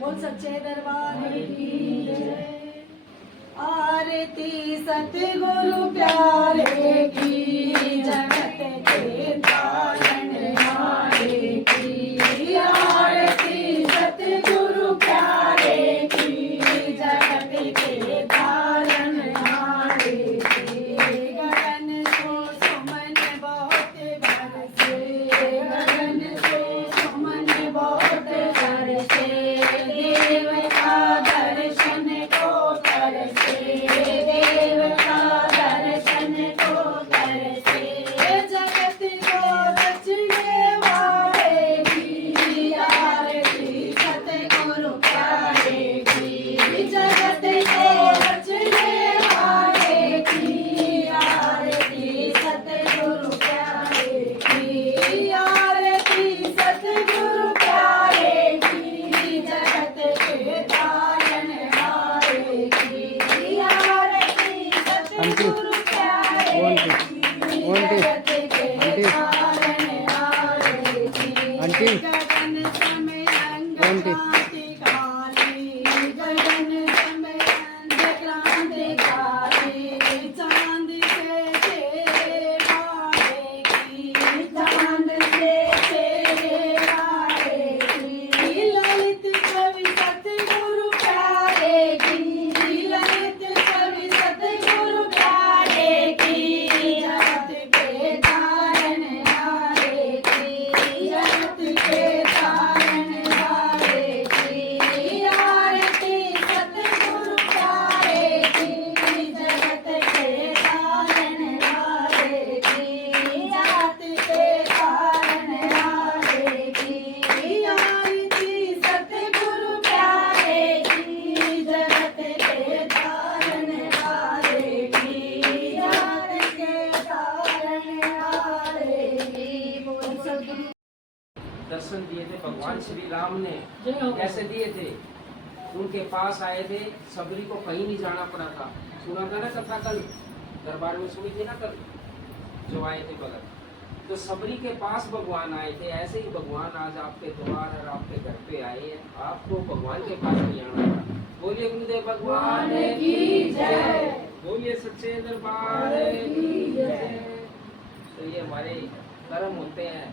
बोल सच्चे दरबार की जय। आरती सतगुरु प्यारे की, जगत के तारण हारे की। आरती सतगुरु प्यारे की, जगत के तारण हारे की। गगन सो सुमन बहुत बरसे, गगन सो सुमन बहुत बरसे। देव का दर्शन को तरसे, देव का दर्शन को तरसे। जगत को रचने वाले की, आरती सतगुरु प्यारे की। जगत को रचने वाले की, आरती सतगुरु प्यारे की। आरती सतगुरु प्यारे की, जगत के तारण हारे की। आरती सतगुरु प्यारे की, जगत के तारण हारे की। गगन समय अंग क्रांति काली, गगन समय अंग क्रांति काली। चांद से चेहरे वाले की, चांद से चेहरे वाले की। ललित कवि सतगुरु प्यारे की, ललित कवि सतगुरु प्यारे की। जगत के तारण हारे की, जगत के तारण हारे की। आरती सतगुरु प्यारे की, जगत के तारण हारे की। जगत के तारण हारे की। आरती सतगुरु प्यारे की, जगत के तारण हारे की। जगत के तारण हारे की। बोल सतगुरु। दर्शन दिए थे भगवान श्री राम ने। कैसे दिए थे? उनके पास आए थे, सबरी को कहीं नहीं जाना पड़ा था। सुना था ना कथा कल दरबार में, सुनी थी ना कल जो आए थे भगत। तो सबरी के पास भगवान आए थे। ऐसे ही भगवान आज आपके द्वार और आपके घर पे आए हैं। आपको भगवान के पास नहीं आना पड़ा। बोलिए गुरुदेव भगवान की जय, बोलिए सच्चे दरबार की जय। तो ये हमारे कर्म होते हैं,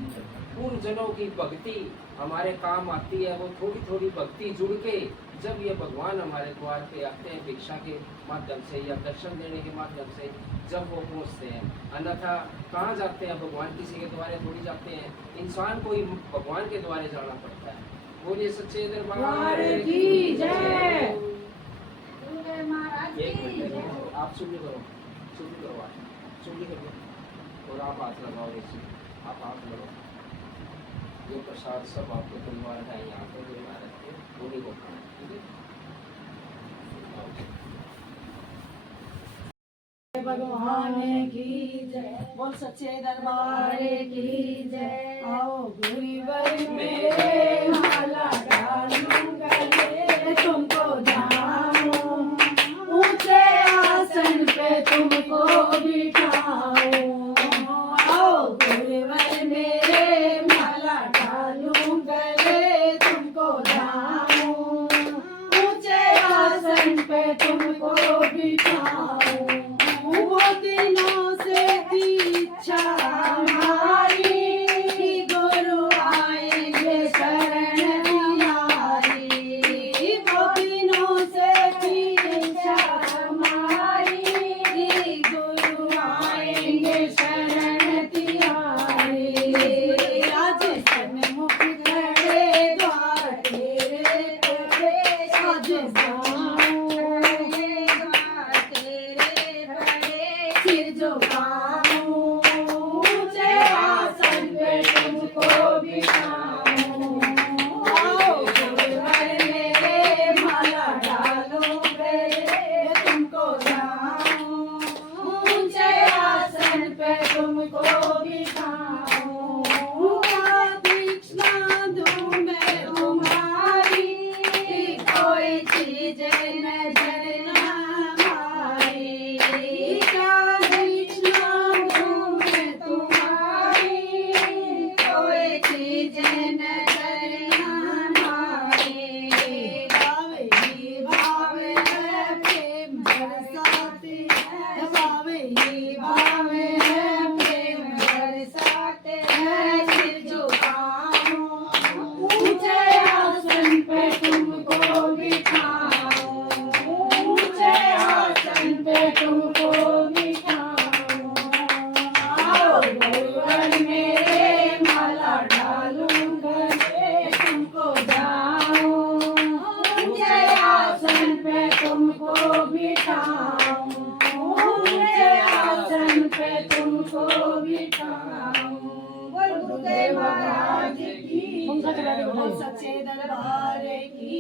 पूर्व जनों की भक्ति हमारे काम आती है। वो थोड़ी थोड़ी भक्ति जुड़ के जब ये भगवान हमारे द्वार पे आते हैं, भिक्षा के माध्यम से या दर्शन देने के माध्यम से जब वो पहुंचते हैं। अन्यथा कहाँ जाते हैं भगवान? किसी के द्वारे थोड़ी जाते हैं। इंसान को ही भगवान के द्वारे जाना पड़ता है। बोलिए सच्चे दरबार की जय। एक मिनट आप चुगली करो, चुगली करो, चुगली करो और आप हाथ लगाओ। आप हाथ लगाओ। ये प्रसाद सब आपके परिवार का यहाँ पे जो भारत के उन्हीं को खाना, ठीक है। भगवान की जय, बोल सच्चे दरबार की जय। आओ गुरुवर मेरे माला डालूं गले, तुमको जाऊं ऊंचे आसन पे तुमको बिठाऊं। आओ गुरुवर मेरे माला डालूं गले, तुमको जाऊं ऊंचे आसन पे तुमको बिठाऊं। वो दिनों से इच्छा हमारी, गुरु आएंगे शरण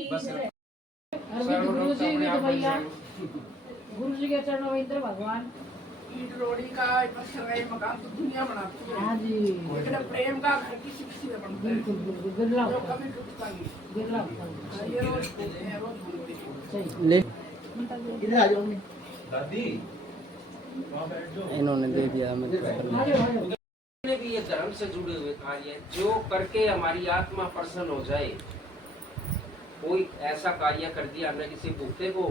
बस अरविंद गुरु जी भी तो भैया गुरु जी के चरणों में इंद्र भगवान ईट रोड़ी का पत्थर का ये मकान तो दुनिया बनाती है। हाँ जी लेकिन प्रेम का घर की शिक्षी में बनता है बिल्कुल बिल्कुल बिरला जो होता कभी टूटता नहीं। बिरला होता ये रोज बोलते हैं, रोज बोलते हैं। सही ले इधर आ जाओ दादी इन्होंने दे दिया हमें तो करना है। आ जाओ ने भी ये धर्म से जुड़े हुए कार्य हैं, जो करके हमारी आत्मा प्रसन्न हो जाए। कोई ऐसा कार्य कर दिया, हमने किसी भूखे को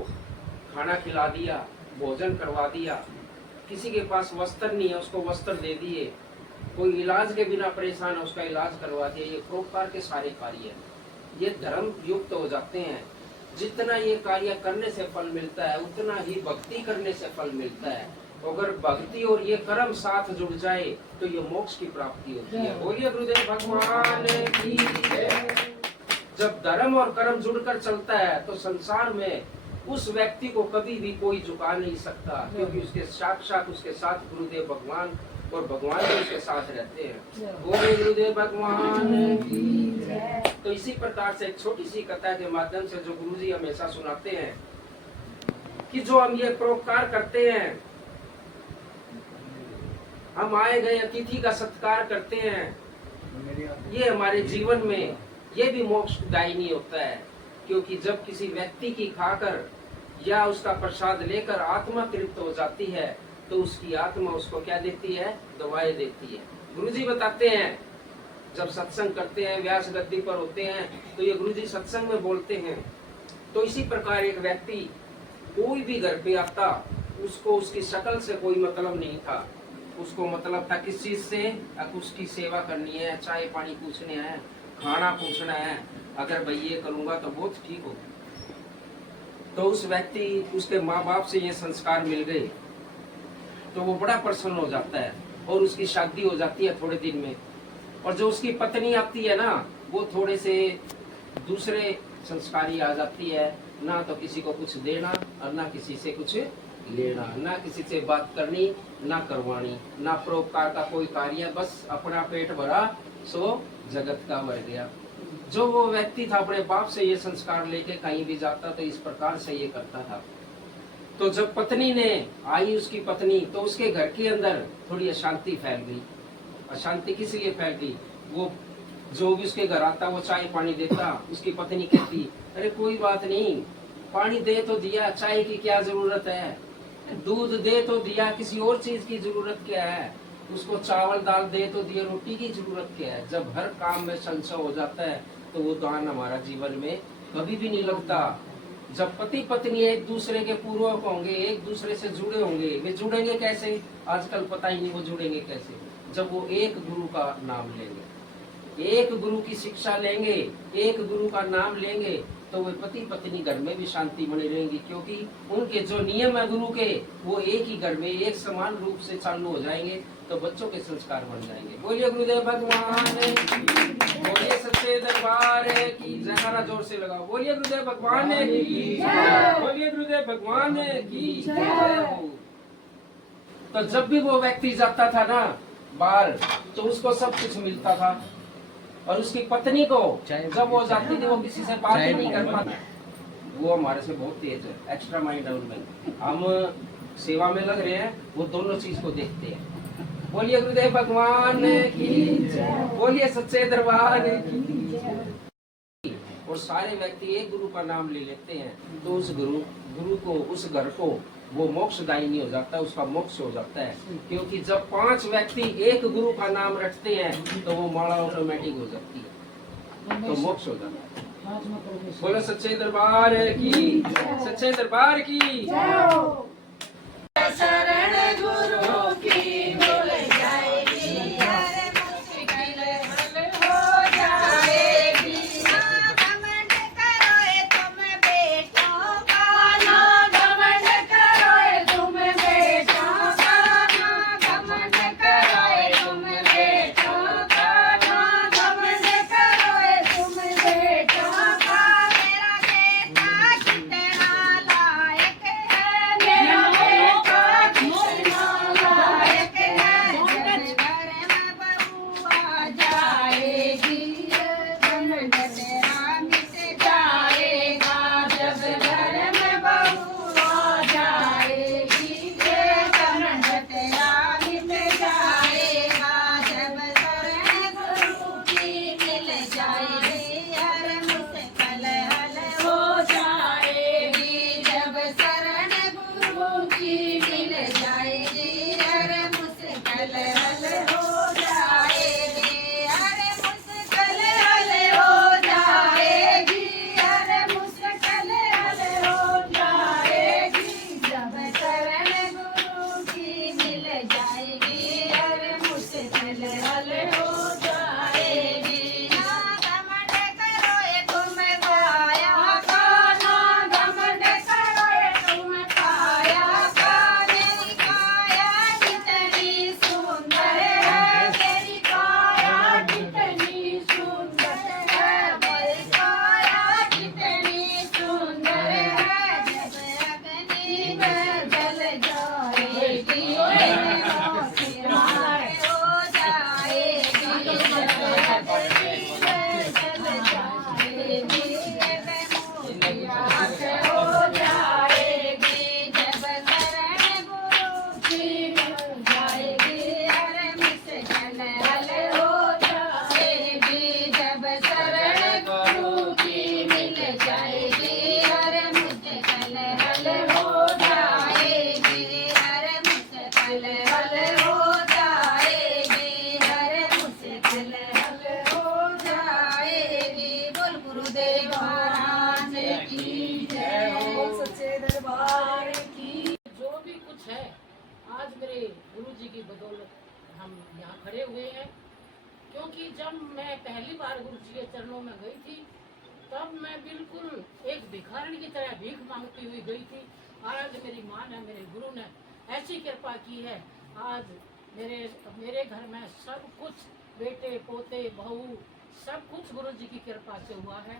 खाना खिला दिया, भोजन करवा दिया, किसी के पास वस्त्र नहीं है उसको वस्त्र दे दिए, कोई इलाज के बिना परेशान है उसका इलाज करवा दिया, ये परोपकार के सारे कार्य हैं। ये धर्म युक्त हो जाते हैं। जितना ये कार्य करने से फल मिलता है उतना ही भक्ति करने से फल मिलता है। अगर भक्ति और ये कर्म साथ जुड़ जाए तो ये मोक्ष की प्राप्ति होती है। बोलिए गुरुदेव भगवान की जय। जब धर्म और कर्म जुड़कर चलता है तो संसार में उस व्यक्ति को कभी भी कोई झुका नहीं सकता, क्योंकि उसके साक्षात उसके साथ गुरुदेव भगवान और भगवान भी उसके साथ रहते हैं। बोलिए गुरुदेव भगवान की जय। तो इसी प्रकार से एक छोटी सी कथा के माध्यम से जो गुरुजी हमेशा सुनाते हैं कि जो हम ये परोपकार करते हैं, हम आए गए अतिथि का सत्कार करते हैं, ये हमारे जीवन में ये भी मोक्षदायी होता है। क्योंकि जब किसी व्यक्ति की खाकर या उसका प्रसाद लेकर आत्मा तृप्त हो जाती है तो उसकी आत्मा उसको क्या देती है? दवाएं देती है। गुरुजी बताते हैं जब सत्संग करते हैं, व्यास गद्दी पर होते हैं तो ये गुरुजी सत्संग में बोलते हैं। तो इसी प्रकार एक व्यक्ति कोई भी घर पे आता, उसको उसकी शक्ल से कोई मतलब नहीं था, उसको मतलब था किस चीज से? अब उसकी सेवा करनी है, चाय पानी पूछने हैं, खाना पूछना है, अगर भाई ये करूंगा तो बहुत ठीक हो। तो उस व्यक्ति उसके माँ बाप से ये संस्कार मिल गए तो वो बड़ा प्रसन्न हो जाता है और उसकी शादी हो जाती है थोड़े दिन में। और जो उसकी पत्नी आती है ना, वो थोड़े से दूसरे संस्कारी आ जाती है, ना तो किसी को कुछ देना और ना किसी से कुछ लेना, ना किसी से बात करनी ना करवानी, ना परोपकार का कोई कार्य, बस अपना पेट भरा सो जगत का मर गया। जो वो व्यक्ति था अपने बाप से ये संस्कार लेके कहीं भी जाता तो इस प्रकार से ये करता था। तो जब पत्नी ने आई, उसकी पत्नी, तो उसके घर के अंदर थोड़ी अशांति फैल गई। अशांति किस लिए फैल गई? वो जो भी उसके घर आता वो चाय पानी देता, उसकी पत्नी कहती अरे कोई बात नहीं, पानी दे तो दिया, चाय की क्या जरूरत है, दूध दे तो दिया, किसी और चीज की जरूरत क्या है, उसको चावल दाल दे तो दिया, रोटी की जरूरत क्या है। जब हर काम में संशय हो जाता है तो वो दान हमारा जीवन में कभी भी नहीं लगता। जब पति पत्नी एक दूसरे के पूर्वक होंगे, एक दूसरे से जुड़े होंगे, वे जुड़ेंगे कैसे? आजकल पता ही नहीं वो जुड़ेंगे कैसे। जब वो एक गुरु का नाम लेंगे, एक गुरु की शिक्षा लेंगे, एक गुरु का नाम लेंगे, तो वे पति पत्नी घर में भी शांति बनी रहेंगी, क्योंकि उनके जो नियम है गुरु के वो एक ही घर में एक समान रूप से चालू हो जाएंगे, तो बच्चों के संस्कार बन जाएंगे। बोलिए गुरुदेव भगवान, बोलिए सच्चे दरबार की जयकारा जोर से लगाओ। बोलिए गुरुदेव भगवान की, बोलिए गुरुदेव भगवान की। तो जब भी वो व्यक्ति जाता था ना बाहर, तो उसको सब कुछ मिलता था, और उसकी पत्नी को जब वो जाती थी वो किसी से बात ही नहीं कर पाती। वो हमारे से बहुत तेज है, एक्स्ट्रा माइंड है उनमें। हम सेवा में लग रहे हैं, वो दोनों चीज को देखते हैं। बोलिए गुरुदेव भगवान की, बोलिए सच्चे दरबार की। और सारे व्यक्ति एक गुरु का नाम ले लेते हैं तो उस गुरु को, उस घर को वो मोक्षदायी नहीं हो जाता, उसका मोक्ष हो जाता है। क्योंकि जब 5 व्यक्ति एक गुरु का नाम रखते हैं तो वो माला ऑटोमेटिक हो जाती है, तो मोक्ष हो जाता है। बोलो सच्चे दरबार की, सच्चे दरबार की। शरण गुरु की बोल जाएगी, हर मुश्किल हल हो जाएगी। ना घमंड करो तुम बेटों का, ना घमंड करो तुम बेटों का, ना घमंड करो तुम बेटों का, ना घमंड करो तुम बेटों का। मेरा बेटा कितना लायक है, मेरा बेटा कितना की जय हो, सच्चे दरबार की। जो भी कुछ है आज मेरे गुरु जी की बदौलत हम यहाँ खड़े हुए हैं, क्योंकि जब मैं पहली बार गुरु जी के चरणों में गई थी तब मैं बिल्कुल एक भिखारी की तरह भीख मांगती हुई गई थी। आज मेरी माँ ने, मेरे गुरु ने ऐसी कृपा की है, आज मेरे घर में सब कुछ, बेटे पोते बहू सब कुछ गुरु जी की कृपा से हुआ है।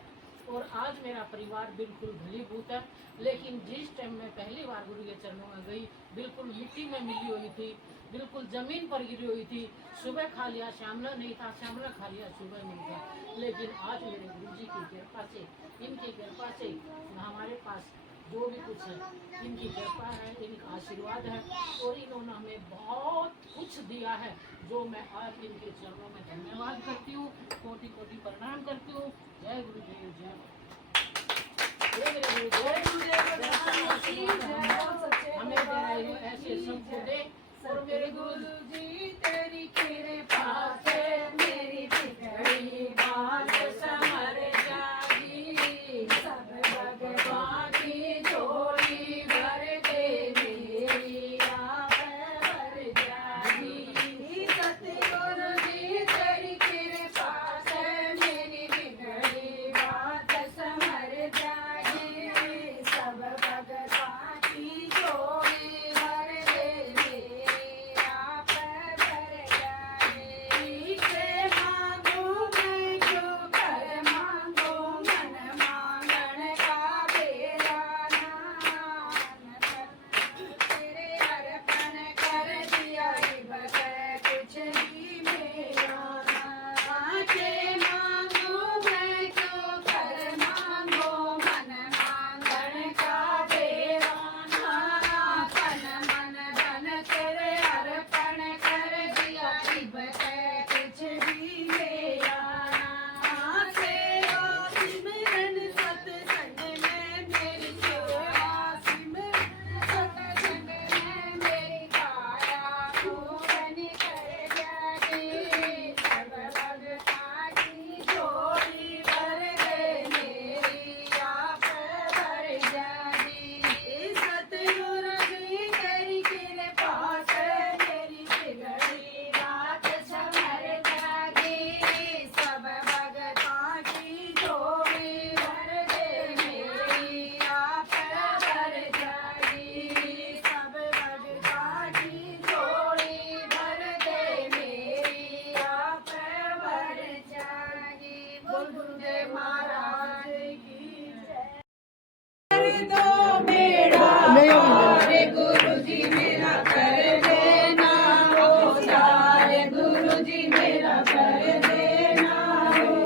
और आज मेरा परिवार बिल्कुल भलीभूत है। लेकिन जिस टाइम मैं पहली बार गुरु के चरणों में गई, बिल्कुल मिट्टी में मिली हुई थी, बिल्कुल जमीन पर गिरी हुई थी। सुबह खा लिया, श्यामला नहीं था, श्यामला खा लिया, सुबह नहीं था। लेकिन आज मेरे गुरु जी की कृपा से, इनकी कृपा से हमारे पास जो भी कुछ है, इनकी कृपा है, इनका आशीर्वाद है। और इन्होंने हमें बहुत कुछ दिया है, जो मैं आज इनके चरणों में धन्यवाद करती हूँ, कोटि कोटि प्रणाम करती हूँ। जय गुरुदेव, जय हमें ऐसे सबको दे। और मेरे गुरु जी तेरी कृपा से मेरी बिगड़ी बात संवर जागी, सब भगवान की झोली भर दे मेरी आप भर जागी। सतगुरु जी तेरी कृपा से मेरी बिगड़ी बात संवर जागी, सब भगवान की झोली भर दे मेरी आप भर जागी। से मांगू मैं जो कर मांगो, मन मांगण का बेरा नाम तेरे अर्पण कर दिया, बगैर कुछ भी मेरा के मांगू मैं जो कर मांगो, मन मांगण का बेरा तन मन धन तेरे अर्पण कर दिया, बगैर कुछ भी मेरा सेवा सिमरन सत्संग में मेरी सेवा सिमरन सत्संग में मेरी काया पूरन कर जागी, सब भगता की झोली भर दे मेरी आप भर जागी। सतगुरु जी तेरी कृपा से मेरी बिगड़ी बात संवर जागी, सब भगता की झोली भर दे मेरी आप भर जागी, सब भगता की झोली भर दे मेरी आप भर जागी। बोल गुरुदेव महाराज की जय। कर दो बेड़ा हमारे गुरु जी मेरा कर देना उद्धार, गुरु जी मेरा कर देना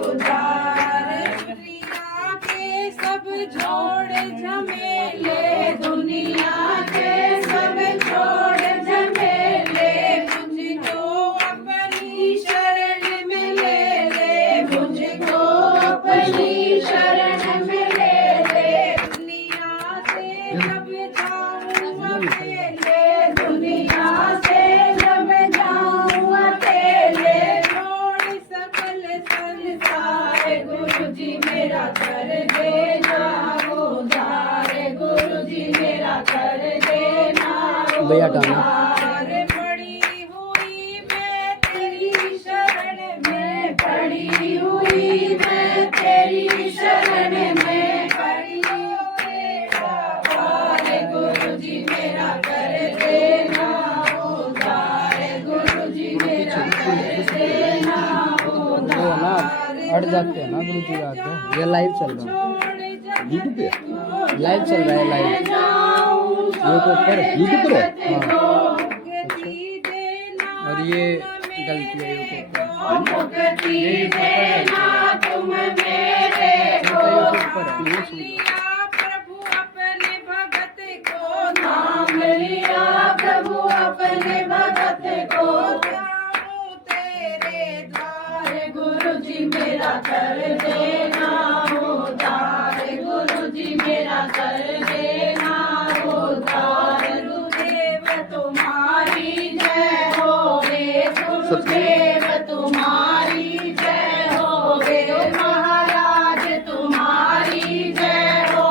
उद्धार। दुनिया के सब जोड़ झमेले, दुनिया के सब जोड़ झमेले, मुझको अपनी शरण में ले ले, मुझको अपनी शरण में ले ले। दुनिया से जब जाऊं अकेले, दुनिया से जब जाऊं अकेले, छोड़ सकल संसार, गुरु जी मेरा कर देना उद्धार, गुरु जी मेरा कर देना भैया टाना। उद्धार। पड़ी हुई मैं तेरी शरण में, पड़ी हुई मैं तेरी शरण में, पड़ी हुई बाबा गुरु जी मेरा कर देना उद्धार, गुरु जी मेरा कर देना वो ना उद्धार। अड़ जाते हैं ना गुरु जी आके। ये लाइव चल रहा है, यूट्यूब पे लाइव चल रहा है, लाइव यूट्यूब पर। यूट्यूब पर हाँ। और ये गलती है यूट्यूब पर। मुक्ति देना तुम मेरे को, लिया प्रभु अपने भगत को, नाम लिया प्रभु अपने भगत को, जाऊं तेरे द्वार, गुरु जी मेरा कर देना उद्धार, गुरु जी मेरा कर देना उद्धार। गुरुदेव तुम्हारी जय हो रे, गुरुदेव तुम्हारी जय हो रे, महाराज तुम्हारी जय हो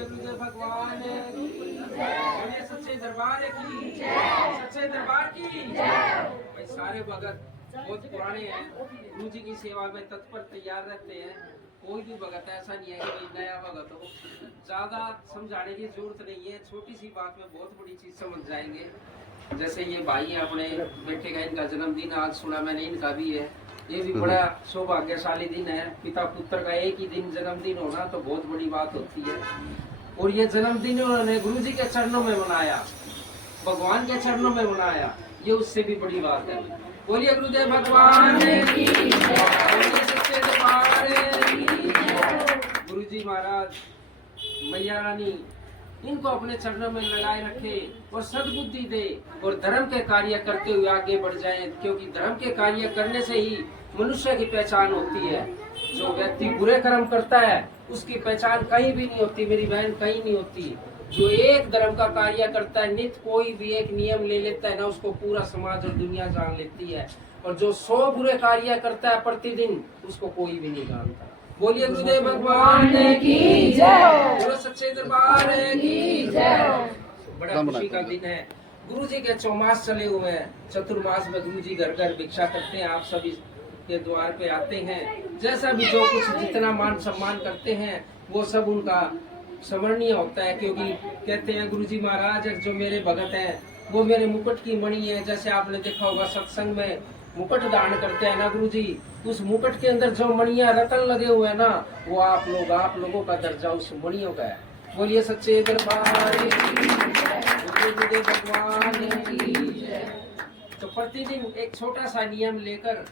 गुरुदेव भगवान की बोलिए सच्चे दरबार की सच्चे दरबार की भाई सारे भगत बहुत पुराने हैं, गुरु जी की सेवा में तत्पर तैयार रहते हैं। कोई भी भगत ऐसा नहीं है कि भाई नया भगत हो, ज्यादा समझाने की जरूरत नहीं है, छोटी सी बात में बहुत बड़ी चीज समझ जाएंगे। जैसे ये भाई है, अपने बेटे का इनका जन्मदिन आज सुना मैंने, इनका भी है, ये भी बड़ा सौभाग्यशाली दिन है। पिता पुत्र का एक ही दिन जन्मदिन होना तो बहुत बड़ी बात होती है। और ये जन्मदिन उन्होंने गुरु जी के चरणों में मनाया, भगवान के चरणों में मनाया, ये उससे भी बड़ी बात है। बोलिए गुरुदेव भगवान की, बोलिए सच्चे दरबार की। गुरु जी महाराज, मैया रानी इनको अपने चरणों में लगाए रखे और सद्बुद्धि दे और धर्म के कार्य करते हुए आगे बढ़ जाएं, क्योंकि धर्म के कार्य करने से ही मनुष्य की पहचान होती है। जो व्यक्ति बुरे कर्म करता है उसकी पहचान कहीं भी नहीं होती मेरी बहन, कहीं नहीं होती। जो एक धर्म का कार्य करता है, नित्य कोई भी एक नियम ले लेता है ना, उसको पूरा समाज और दुनिया जान लेती है। और जो 100 बुरे कार्य करता है प्रतिदिन, उसको कोई भी नहीं जानता। बोलिए गुरुदेव भगवान की जय, बोलो सच्चे दरबार की जय। बड़ा खुशी का दिन है। गुरु जी के चौमास चले हुए हैं, चतुर्मास में गुरु जी घर घर भिक्षा करते हैं, आप सभी के द्वार पे आते हैं। जैसा भी जो कुछ जितना मान सम्मान करते हैं वो सब उनका स्मरणीय होता है, क्योंकि कहते हैं गुरु जी महाराज जो मेरे भगत हैं वो मेरे मुकुट की मणि है। जैसे आपने देखा होगा सत्संग में मुकुट दान करते हैं ना गुरु जी, उस मुकुट के अंदर जो मणियां रतन लगे हुए हैं ना, वो आप लोगों का दर्जा उस मणियों का है। बोलिए सच्चे दरबार की, बोलिए भगवान की। तो प्रतिदिन एक छोटा सा नियम लेकर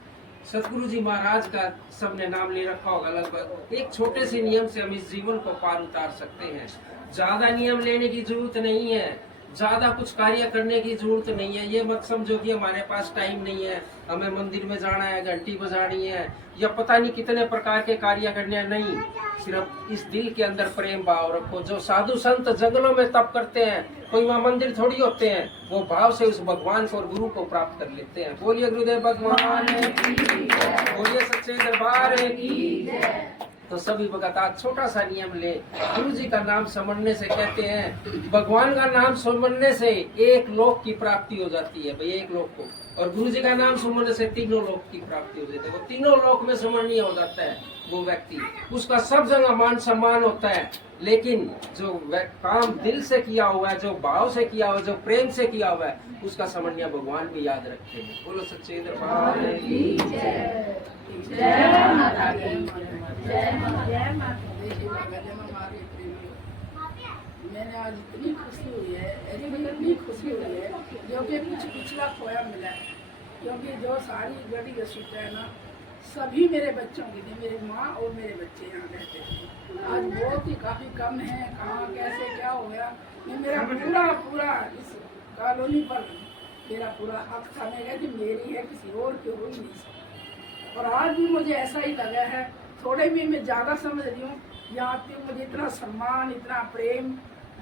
सतगुरु जी महाराज का सबने नाम ले रखा होगा, लगभग एक छोटे से नियम से हम इस जीवन को पार उतार सकते हैं। ज्यादा नियम लेने की जरूरत नहीं है, ज्यादा कुछ कार्य करने की जरूरत नहीं है। ये मत समझो कि हमारे पास टाइम नहीं है, हमें मंदिर में जाना है, घंटी बजानी है या पता नहीं कितने प्रकार के कार्य करने हैं। नहीं, सिर्फ इस दिल के अंदर प्रेम भाव रखो। जो साधु संत जंगलों में तप करते हैं, कोई वहाँ मंदिर थोड़ी होते हैं, वो भाव से उस भगवान को और गुरु को प्राप्त कर लेते हैं। बोलिए गुरुदेव भगवान की, बोलिए सच्चे दरबार की। तो सभी भगत आज छोटा सा नियम ले, गुरु जी का नाम स्मरने से, कहते हैं भगवान का नाम स्मरने से एक लोक की प्राप्ति हो जाती है भाई, एक लोक को। और गुरु जी का नाम स्मरने से तीनों लोक की प्राप्ति हो जाती है। वो तीनों लोक में स्मरणीय हो जाता है वो व्यक्ति, उसका सब जगह मान सम्मान होता है। लेकिन जो काम दिल से किया हुआ है, जो भाव से किया हुआ है, जो प्रेम से किया हुआ है, उसका स्मरणीय भगवान भी याद रखते हैं। बोलो सच्चे दरबार की जय, जय माता दी, जय माता दी। मैंने आज इतनी खुशी हुई है, इतनी खुशी हुई है, क्योंकि कुछ पिछला खोया मिला है। क्योंकि जो सारी गड़ी घसीट है ना, सभी मेरे बच्चों की थी, मेरी माँ और मेरे बच्चे यहाँ रहते थे। आज बहुत ही काफ़ी कम है, कहाँ कैसे क्या हो गया। ये मेरा पूरा इस कॉलोनी पर मेरा पूरा हक था, मैं कहती मेरी है, किसी और की हो ही नहीं सकती। और आज भी मुझे ऐसा ही लगा है, थोड़े भी मैं ज़्यादा समझ रही हूँ, यहाँ आती हूँ मुझे इतना सम्मान, इतना प्रेम,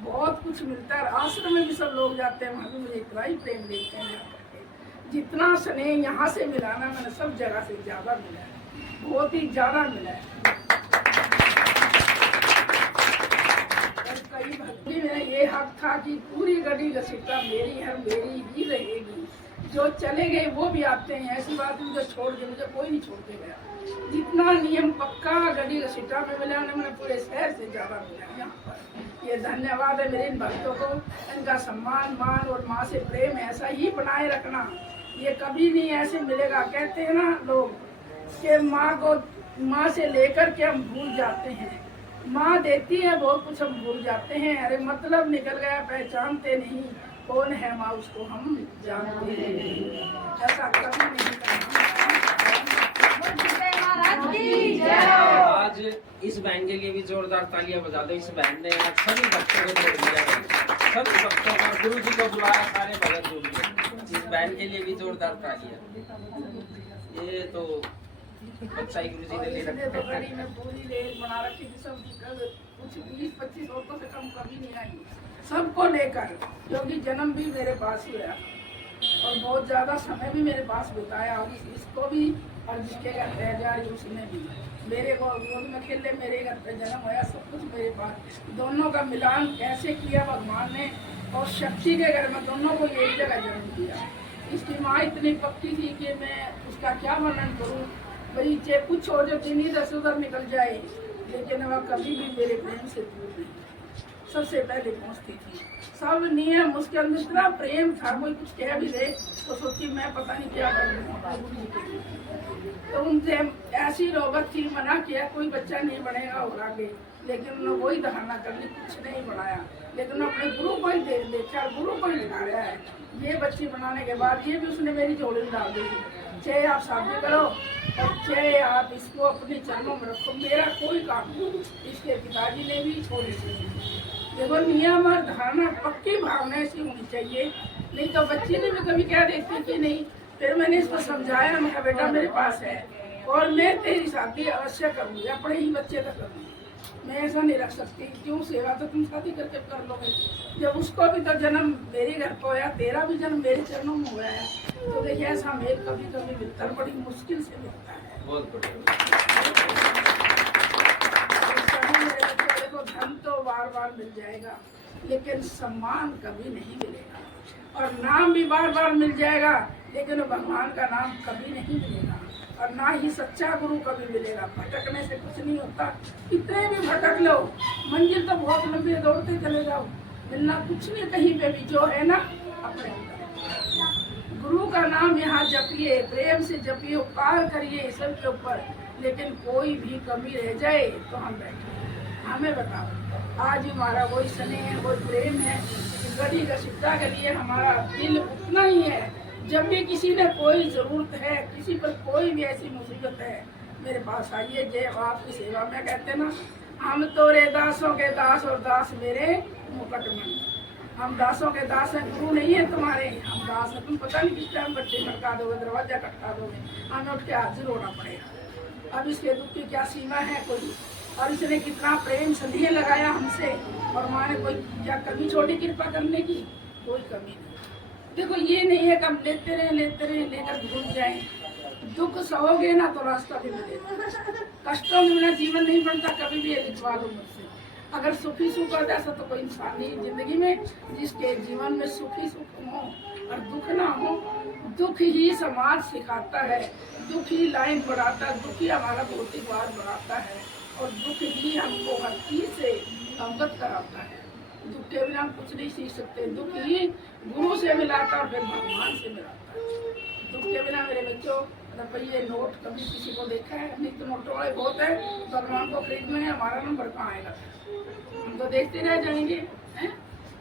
बहुत कुछ मिलता है। आश्रम में भी सब लोग जाते हैं, वहाँ भी मुझे इतना ही प्रेम देते हैं। जितना स्नेह यहाँ से मिला ना, मैंने सब जगह से ज़्यादा मिला है, बहुत ही ज़्यादा मिला है। और कई भक्ति में ये हक था कि पूरी गली घसीटा मेरी है, मेरी ही रहेगी। जो चले गए वो भी आते हैं, ऐसी बात मुझे छोड़ के मुझे कोई नहीं छोड़ के गया। जितना नियम पक्का गली घसीटा में मिला ना, मैंने पूरे शहर से ज़्यादा मिला यहाँ पर। ये धन्यवाद है मेरे इन भक्तों को, इनका सम्मान मान और माँ से प्रेम ऐसा ही बनाए रखना, ये कभी नहीं ऐसे मिलेगा। कहते हैं ना लोग कि माँ को माँ से लेकर के हम भूल जाते हैं। माँ देती है बहुत कुछ, हम भूल जाते हैं। अरे मतलब निकल गया, पहचानते नहीं कौन है माँ, उसको हम जानते हैं नहीं। ऐसा कभी नहीं करना। आज इस बहन के लिए भी जोरदार तालियां बजा दो। इस बहन ने आज सभी बच्चों को जोड़ दिया है, सभी बच्चों का गुरु जी को बुलाया, सारे भगत जुड़ गए। इस बहन के लिए भी जोरदार तालियां। ये तो बच्चा ही गुरु जी ने ले रखा है। गली में पूरी रेल बना रखी थी, सब कुछ 20-25 औरतों से कम कभी नहीं आई, सबको लेकर। क्योंकि जन्म भी मेरे पास हुआ और बहुत ज्यादा समय भी मेरे पास बिताया, और इसको भी और जिसके घर रह जा रही उसने भी मेरे को गोद में खेले, मेरे घर पे जन्म होया, सब कुछ मेरे पास। दोनों का मिलान कैसे किया भगवान ने, और शक्ति के घर में दोनों को एक जगह जन्म दिया। इसकी माँ इतनी पक्की थी कि मैं उसका क्या वर्णन करूँ। भाई चाहे कुछ हो जो तीन दस उधर निकल जाए, लेकिन वह कभी भी मेरे प्रेम से दूर नहीं, सबसे पहले पहुँचती थी। सब नियम उसके अंदर इतना प्रेम था, कोई कुछ कह भी दे तो सोची मैं पता नहीं क्या कर दूँ। तो उनसे ऐसी रोबत थी, मना किया कोई बच्चा नहीं बनेगा और आगे, लेकिन उन्होंने वही दहाना कर ली, कुछ नहीं बनाया। लेकिन अपने गुरु को ही देखा, गुरु को ही दिखाया है। ये बच्ची बनाने के बाद ये भी उसने मेरी झोली में डाल दी। चाहे आप शादी करो और चाहे आप इसको अपने चरणों में रखो, मेरा कोई काम नहीं। इसके पिताजी ने भी छोड़ी थी। देखो नियम और धारणा पक्की भावना ऐसी होनी चाहिए, नहीं तो बच्ची ने भी कभी कह देती कि नहीं। फिर मैंने इसको समझाया, मैं कहा बेटा मेरे पास है और मैं तेरी शादी अवश्य करूँगी, अपने ही बच्चे का करूँगी, मैं ऐसा नहीं रख सकती। क्यों, सेवा तो तुम शादी करके कर लोगे। जब उसको भी तो जन्म मेरे घर को होया, तेरा भी जन्म मेरे चरणों में हुआ है, तो देखिए ऐसा मेल कभी कभी मिलता है, बड़ी मुश्किल से मिलता है। बहुत बढ़िया। देखो धन तो बार बार मिल जाएगा, लेकिन सम्मान कभी नहीं मिलेगा, और नाम भी बार बार मिल जाएगा, लेकिन भगवान का नाम कभी नहीं मिलेगा, और ना ही सच्चा गुरु कभी मिलेगा। भटकने से कुछ नहीं होता, कितने भी भटक लो, मंजिल तो बहुत लंबी है, दौड़ते चले जाओ, मिलना कुछ नहीं कहीं पे भी। जो है ना अपने अंदर, गुरु का नाम यहाँ जपिए, प्रेम से जपिए, उपकार करिए सबके ऊपर। लेकिन कोई भी कमी रह जाए तो हम बैठे, हमें बताओ। आज हमारा वही स्नेह है, वही प्रेम है, गली रसिकता के लिए हमारा दिल उतना ही है। जब भी किसी ने कोई ज़रूरत है, किसी पर कोई भी ऐसी मुसीबत है, मेरे पास आइए, जय आपकी सेवा में। कहते ना, हम तो रे दासों के दास और दास मेरे मुकटमणि। हम दासों के दास हैं, गुरु नहीं है तुम्हारे, हम दास हैं। तुम पता नहीं किस टाइम बच्चे खटका दोगे, दरवाजा खटका दोगे, हमें उठ के हाजिर होना पड़ेगा। अब इसके दुख की क्या सीमा है कोई, और इसने कितना प्रेम संदेह लगाया हमसे, और माँ ने कोई क्या कमी छोड़ी कृपा करने की, कोई कमी नहीं। देखो ये नहीं है कि हम लेते रहे लेकर भूल जाएं। दुख सहोगे ना तो रास्ता भी मिलेगा। कष्टों में बिना जीवन नहीं बनता, कभी भी ये लिखवा दो मुझसे। अगर सुखी सुख होता ऐसा तो कोई इंसान नहीं जिंदगी में जिसके जीवन में सुखी सुख हो और दुख ना हो। दुख ही समाज सिखाता है, दुख ही लाइन बढ़ाता है, दुख ही हमारा भौतिकवाद बढ़ाता है, और दुख ही हमको हर चीज से अवगत कराता है। दुख के बिना हम कुछ नहीं सीख सकते। दुख ही गुरु से मिलाता और फिर भगवान से मिलाता है। दुख के बिना मेरे बच्चों रुपये नोट कभी किसी को देखा है? नहीं, तो नोट वाले बहुत है, भगवान को खरीदना है, हमारा नंबर कहाँ आएगा? हम तो देखते रह जाएंगे। हैं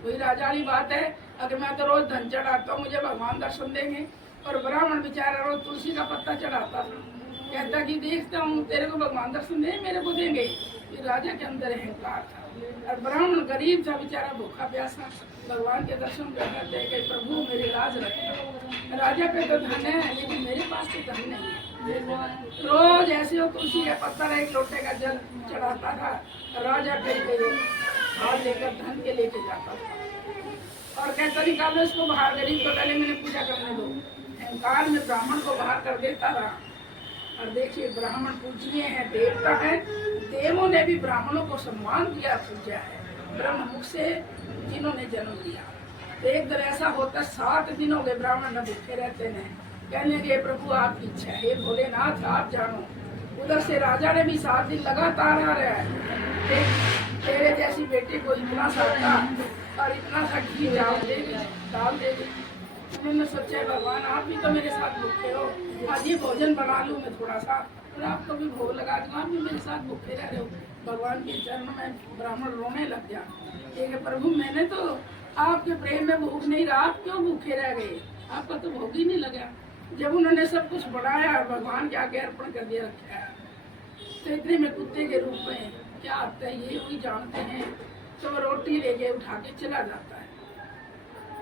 वही राजा वाली बात है। अगर मैं तो रोज धन चढ़ाता हूँ, मुझे भगवान दर्शन देंगे, और ब्राह्मण बेचारा रोज तुलसी का पत्ता चढ़ाता था, कहता कि देखता हूँ तेरे को भगवान दर्शन दे, मेरे को देंगे। ये राजा के अंदर अहंकार था, और ब्राह्मण गरीब था बेचारा, भूखा प्यासा, भगवान के दर्शन करना चाहिए, प्रभु मेरे लाज रखना। राजा पे तो धन है, लेकिन मेरे पास तो धन नहीं है। रोज ऐसे हो तुलसी का पत्थर एक लोटे का जल चढ़ाता था, राजा कहीं हाथ लेकर धन के लेके जाता था, और कहता निकालो इसको बाहर, गरीब को पहले मैंने पूजा करने दो। अहंकार में ब्राह्मण को बाहर कर देता रहा। और देखिए ब्राह्मण पूजनीय है, देवता है, देवों ने भी ब्राह्मणों को सम्मान दिया, पूजा है। ब्रह्म मुख से जिन्होंने जन्म लिया, तो एक दिन ऐसा होता 7 दिन हो गए ब्राह्मण न भूखे रहते हैं, कहने लगे प्रभु आपकी इच्छा है, भोलेनाथ आप जानो। उधर से राजा ने भी 7 दिन लगातार आ रहा है, तेरे जैसी बेटी को इतना सा और इतना सा घी डाल देगी। उन्होंने सोचा भगवान आप भी तो मेरे साथ भूखे हो, आज ये भोजन बना लूँ मैं थोड़ा सा, और आपको भी भोग लगा दूंगा, आप भी मेरे साथ भूखे रह रहे हो। भगवान के चरण में ब्राह्मण रोने लग गया, कि प्रभु मैंने तो आपके प्रेम में भूख नहीं रहा, आप क्यों भूखे रह गए, आपका तो भोग ही नहीं लगा। जब उन्होंने सब कुछ बढ़ाया और भगवान के आगे अर्पण कर दिया रखा है, तो इतने में कुत्ते के रूप में क्या आता है ये वही जानते हैं, तो वो रोटी लेके उठा के चला जाता है।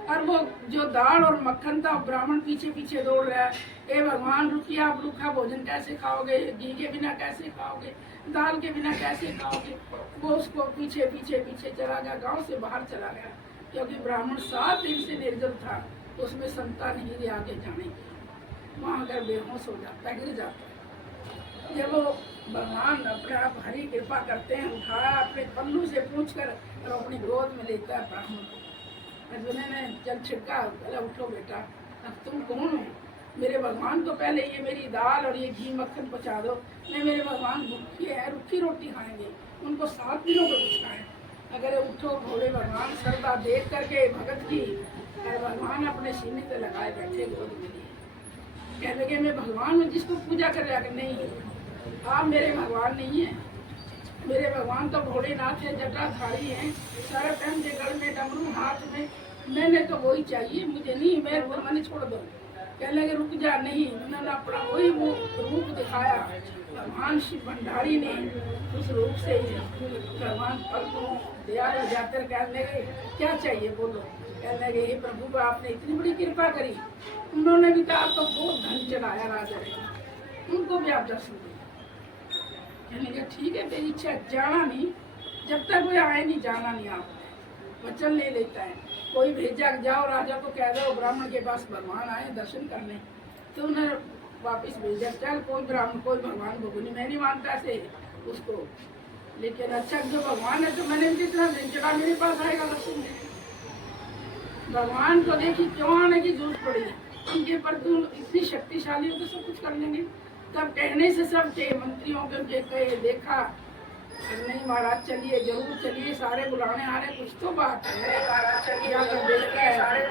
और वो जो दाल और मक्खन था, ब्राह्मण पीछे पीछे दौड़ रहा है, ए भगवान रुकिए, आप रूखा भोजन कैसे खाओगे, घी के बिना कैसे खाओगे, दाल के बिना कैसे खाओगे। वो उसको पीछे पीछे पीछे चला गया, गांव से बाहर चला गया, क्योंकि ब्राह्मण 7 दिन से निर्जल था, तो उसमें क्षमता नहीं रही आगे जाने की। वहाँ अगर बेहोश हो जाता है, गिर जाता है। जब वो भगवान अपने आप हरी कृपा करते हैं, उठाया अपने पल्लू से पूछ कर और अपनी गोद में लेता है ब्राह्मण को। अर्जुन ने जल छिड़का, बोला उठो बेटा, अब तुम कौन हो, मेरे भगवान को पहले ये मेरी दाल और ये घी मक्खन पहुँचा दो, मैं मेरे भगवान भूखे है, रूखी रोटी खाएंगे, उनको 7 दिनों को कुछ खाएं। अगर उठो भोले भगवान श्रद्धा देख करके भगत की, और भगवान अपने सीने से लगाए बैठे गोद में लिए, कहने लगे मैं भगवान हूँ जिसको पूजा कर रहा है। नहीं, आप मेरे भगवान नहीं है, मेरे भगवान तो भोलेनाथ है, जटाधारी हैं, सारा टाइम के गल में डमरू हाथ में, मैंने तो वही चाहिए, मुझे नहीं, मैं मैंने छोड़ दो। कहने लगे रुक जा, नहीं, उन्होंने अपना वही वो रूप दिखाया, भगवान शिव भंडारी ने उस रूप से भगवान फल को दयालु जाकर कहने लगे क्या चाहिए बोलो। कहने लगे हे प्रभु आपने इतनी बड़ी कृपा करी, उन्होंने भी कहा आपको बहुत धन चढ़ाया राजा ने, उनको भी आप दर्शन दो। कहने लगे ठीक है तेरी इच्छा, जाना नहीं, जब तक कोई आए नहीं जाना नहीं, आपने वचन ले लेता है। कोई भेजा जाओ राजा को कह दो ब्राह्मण के पास भगवान आए दर्शन करने, तो उन्हें वापिस भेजा, चल कोई ब्राह्मण कोई भगवान भगवानी मैं नहीं मानता से उसको, लेकिन अच्छा जो भगवान है तो मैंने जितना दिन चढ़ा मेरे पास आएगा दर्शन में। भगवान को देखी क्यों आने की जरूरत पड़ी, उनके पर तुम इतनी शक्तिशाली हो तो सब कुछ कर लेंगे। तब कहने से सब के मंत्रियों के कहे देखा, नहीं महाराज चलिए जरूर चलिए, सारे बुलाने आ रहे, कुछ तो बात है, महाराज चलिए आकर देखते हैं सारे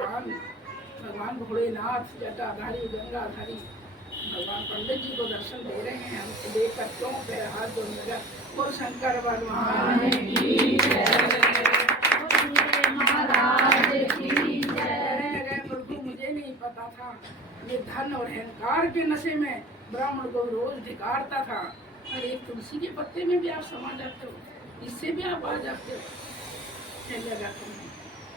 भगवान भोलेनाथ जटाधारी गंगाधारी भगवान पंडित जी को दर्शन दे रहे हैं। हमको देख कर क्यों पैर हाथ जोड़ने लगा, बोल शंकर भगवान की प्रभु मुझे नहीं पता था, ये धन और अहंकार के नशे में ब्राह्मण को रोज धिकारता था, और एक तुलसी के पत्ते में भी आप समा जाते हो, इससे भी आप आ जाते हो। लगा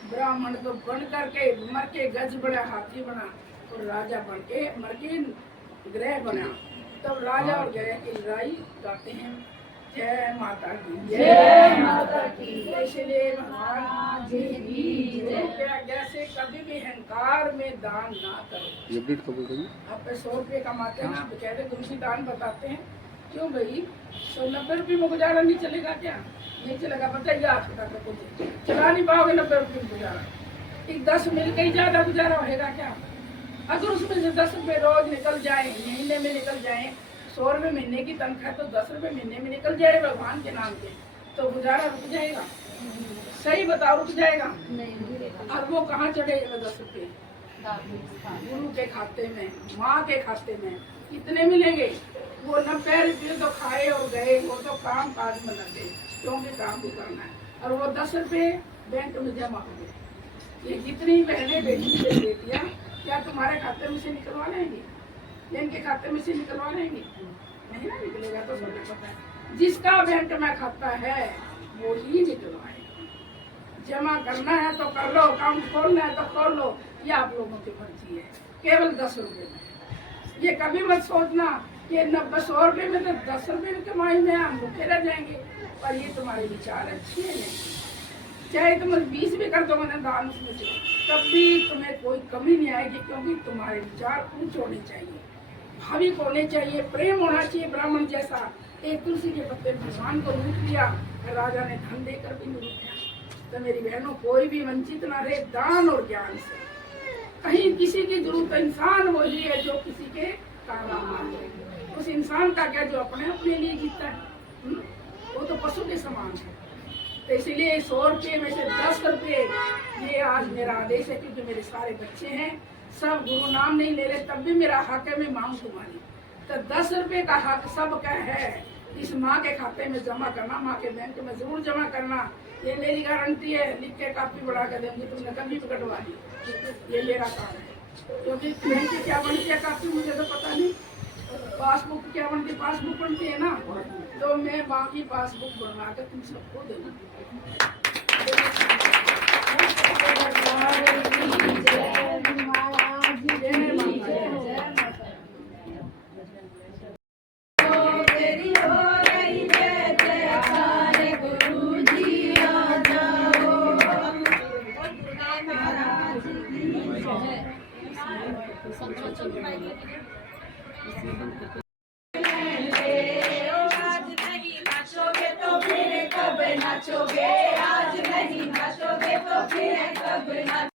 ब्राह्मण तो बन करके मर के गज बना, हाथी बना, और राजा बन के मर के ग्रह बना। तब राजा और ग्रह की लड़ाई गाते हैं, जय माता की जय माता की। इसलिए भगवान जी की आज्ञा से कभी भी अहंकार में दान ना करो। आप 100 रुपये कमाते हैं, आप कहते तुलसी दान बताते हैं, क्यों भाई 90 रुपये में गुजारा नहीं चलेगा क्या, नहीं चलेगा, बताइए आप चला नहीं पाओगे 90 रुपये में गुजारा, एक 10 मिल के ही ज्यादा गुजारा होगा क्या। अगर उसमें से 10 रुपये रोज निकल जाए, महीने में निकल जाए, 100 रुपये महीने की तनख्वाह तो 10 रुपये महीने में निकल जाए भगवान के नाम पे, तो गुजारा रुक जाएगा, सही बताओ रुक जाएगा। और वो कहाँ चढ़ेगा 10 रुपये, गुरु के खाते में, माँ के खाते में कितने मिलेंगे। वो 90 रुपये तो खाए और गए, वो तो काम काज में लगे, क्योंकि काम भी करना है, और वो 10 रुपये बैंक में जमा हो गए। ये कितनी बहनें बेटियाँ क्या तुम्हारे खाते में से निकलवा लेंगी, इनके खाते में से निकलवा लेंगी, नहीं ना निकलेगा। तो सबको पता है जिसका बैंक में खाता है वो ही निकलवाएगा। जमा करना है तो कर लो, अकाउंट खोलना है तो खोल लो, ये आप लोगों की मर्जी है, केवल 10 रुपये में। ये कभी मत सोचना कि 90-100 रुपये में तो 10 रुपये की कमाई में हम भूखे रह जाएंगे, पर ये तुम्हारे विचार अच्छे नहीं। चाहे तुम 20 भी कर दो मैंने दान उसमें से, तब भी तुम्हें कोई कमी नहीं आएगी, क्योंकि तुम्हारे विचार ऊंच होने चाहिए, भाविक होने चाहिए, प्रेम होना चाहिए ब्राह्मण जैसा। एक तुलसी के पत्ते भगवान को लूट लिया, राजा ने धन देकर भी नहीं लूटा। तो मेरी बहनों कोई भी वंचित ना रहे दान और ज्ञान से। कहीं किसी की जरूरत, इंसान वही है जो किसी के काम आए। उस इंसान का क्या जो अपने अपने लिए जीता है, वो तो पशु के समान है। तो इसीलिए 100 रुपये में से 10 रुपये ये आज मेरा आदेश है, क्योंकि मेरे सारे बच्चे हैं, सब गुरु नाम नहीं ले रहे, तब भी मेरा हक है मैं मांग तुम्हारी। तो 10 रुपए का हक सबका है। इस माँ के खाते में जमा करना, माँ के बैंक में जरूर जमा करना। ये मेरी गारंटी है, लिख के कापी बढ़ा कर देंगे, तुमने कभी भी कटवा ली, ये मेरा काम है। क्योंकि बैंक की क्या बनती है कापी मुझे तो पता नहीं, पासबुक क्या बनती है, पासबुक बनती है ना, तो मैं बाकी पासबुक बनवा कर तुम सबको नाचोगे आज नहीं नाचोगे तो फिर कब